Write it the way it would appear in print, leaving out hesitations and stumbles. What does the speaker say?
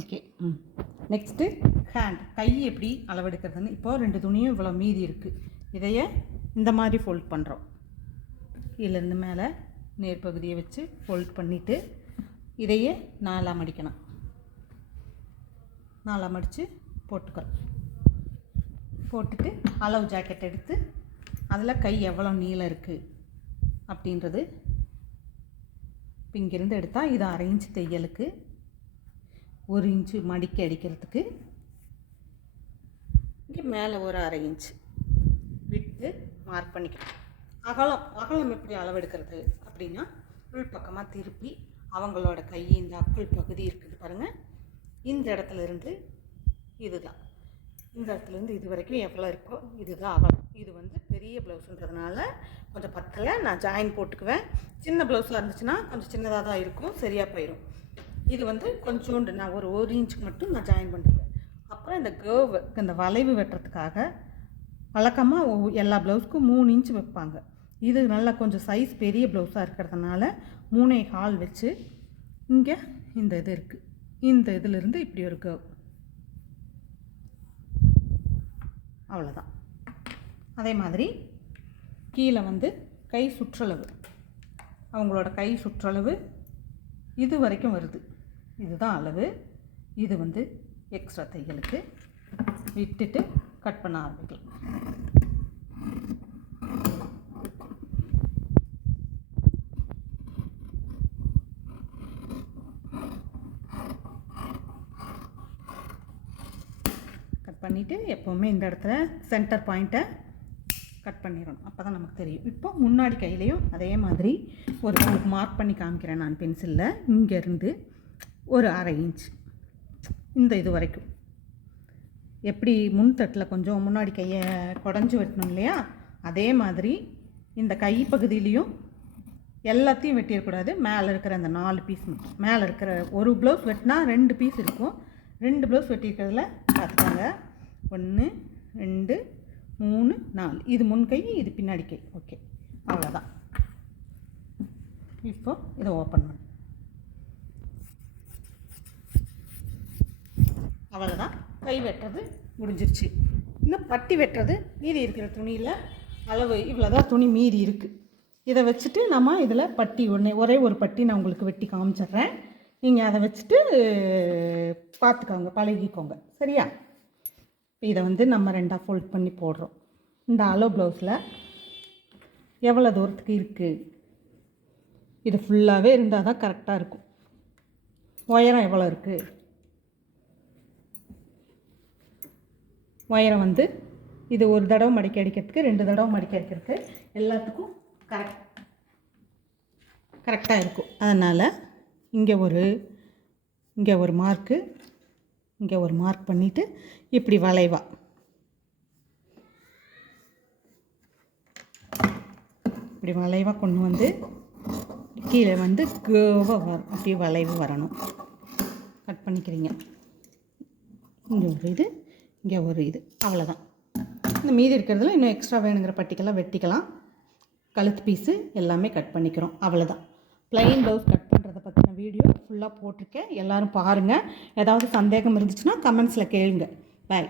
Okay. Next hand, கை எப்படி அளவெடுக்கிறதுன்னு. இப்போது 2 துணியும் இவ்வளோ மீதி இருக்குது. இதையே இந்த மாதிரி ஃபோல்ட் பண்ணுறோம். கீழேருந்து மேலே நேர்பகுதியை வச்சு ஃபோல்ட் பண்ணிவிட்டு இதையே 4ஆக மடிக்கணும். 4ஆக மடித்து போட்டுக்கிறோம். போட்டுட்டு அளவு ஜாக்கெட் எடுத்து அதில் கை எவ்வளோ நீளம் இருக்குது அப்படின்றது இப்போ இங்கேருந்து எடுத்தால் இது 1/2 இன்ச்சு தையலுக்கு, 1 இன்ச்சு மடிக்க அடிக்கிறதுக்கு, இங்கே மேலே ஒரு 1/2 இன்ச்சு விட்டு மார்க் பண்ணிக்கலாம். அகலம் எப்படி அளவெடுக்கிறது அப்படின்னா, உள் பக்கமாக திருப்பி அவங்களோட கை இந்த அக்குள் பகுதி இருக்குது பாருங்கள், இந்த இடத்துல இருந்து இதுதான், இந்த இடத்துலேருந்து இது வரைக்கும் எவ்வளோ இருக்கோ இதுதான் அகலம். இது வந்து பெரிய ப்ளவுஸுன்றதுனால கொஞ்சம் பத்தலை, நான் ஜாயின் போட்டுக்குவேன். சின்ன ப்ளவுஸில் இருந்துச்சுன்னா கொஞ்சம் சின்னதாக தான் இருக்கும், சரியாக போயிடும். இது வந்து கொஞ்சோண்டு நான் ஒரு 1 இன்ச்சுக்கு மட்டும் நான் ஜாயின் பண்ணிக்குவேன். அப்புறம் இந்த கேர்வ், இந்த வளைவு வெட்டுறதுக்காக வழக்கமாக எல்லா ப்ளவுஸ்க்கும் 3 இன்ச்சு வைப்பாங்க. இது நல்லா கொஞ்சம் சைஸ் பெரிய ப்ளவுஸாக இருக்கிறதுனால 3.25 வச்சு இங்கே இந்த இது இருக்குது, இந்த இதிலிருந்து இப்படி ஒரு கேர்வ், அவ்வளோதான். அதே மாதிரி கீழே வந்து கை சுற்றளவு, அவங்களோட கை சுற்றளவு இது வரைக்கும் வருது, இதுதான் அளவு. இது வந்து எக்ஸ்ட்ரா தையலுக்கு விட்டுட்டு கட் பண்ண ஆரம்பிக்கலாம். கட் பண்ணிவிட்டு எப்போவுமே இந்த இடத்துல சென்டர் பாயிண்ட்டை கட் பண்ணிடணும், அப்போ தான் நமக்கு தெரியும். இப்போ முன்னாடி கையிலையும் அதே மாதிரி ஒரு மார்க் பண்ணி காமிக்கிறேன் நான் பென்சிலில். இங்கேருந்து ஒரு 1/2 இன்ச் இந்த இது வரைக்கும், எப்படி முன்தட்டில் கொஞ்சம் முன்னாடி கையை குடஞ்சி வெட்டணும் இல்லையா, அதே மாதிரி இந்த கை பகுதியிலையும் எல்லாத்தையும் வெட்டிடக்கூடாது. மேலே இருக்கிற அந்த 4 பீஸ் மட்டும், மேலே இருக்கிற ஒரு ப்ளவுஸ் வெட்டினா 2 பீஸ் இருக்கும், 2 ப்ளவுஸ் வெட்டியிருக்கிறதுல பார்த்துக்கோங்க. 1 2 3 4, இது முன் கை, இது பின்னாடி கை. ஓகே, அவ்வளோதான். இப்போ இதை ஓப்பன் பண்ணு, அவ்வளோதான். கை வெட்டுறது முடிஞ்சிருச்சு. இன்னும் பட்டி வெட்டுறது மீதி இருக்கிற துணியில் அளவு இவ்வளோதான் துணி மீதி இருக்குது. இதை வச்சுட்டு நம்ம இதில் பட்டி ஒரே ஒரு பட்டி நான் உங்களுக்கு வெட்டி காமிச்சிட்றேன். நீங்கள் அதை வச்சுட்டு பார்த்துக்கோங்க, பழகிக்கோங்க, சரியா? இதை வந்து நம்ம 2ஆக ஃபோல்ட் பண்ணி போடுறோம். இந்த அளவு ப்ளவுஸில் எவ்வளோ தூரத்துக்கு இருக்குது, இது ஃபுல்லாகவே இருந்தால் தான் கரெக்டாக இருக்கும். உயரம் எவ்வளோ இருக்குது, உயரம் வந்து இது ஒரு தடவை மடிக்க அடிக்கிறதுக்கு, 2 தடவை மடிக்க அடிக்கிறதுக்கு எல்லாத்துக்கும் கரெக்டாக இருக்கும். அதனால் இங்கே ஒரு மார்க்கு, இங்கே ஒரு மார்க் பண்ணிவிட்டு இப்படி வளைவா இப்படி வளைவாக கொண்டு வந்து கீழே வந்து கேர்வாக வரும், அப்படி வளைவு வரணும். கட் பண்ணிக்கிறீங்க. இங்கே ஒரு இது, இங்கே ஒரு இது, அவ்வளோதான். இந்த மீதி இருக்கிறதுல இன்னும் எக்ஸ்ட்ரா வேணுங்கிற பட்டிக்கெல்லாம் வெட்டிக்கலாம். கழுத்து பீஸு எல்லாமே கட் பண்ணிக்கிறோம், அவ்வளோதான். ப்ளைன் ப்ளவுஸ் கட் பண்ணுறதை பற்றின வீடியோ ஃபுல்லாக போட்டிருக்கேன், எல்லோரும் பாருங்கள். ஏதாவது சந்தேகம் இருந்துச்சுன்னா கமெண்ட்ஸில் கேளுங்க. பாய்.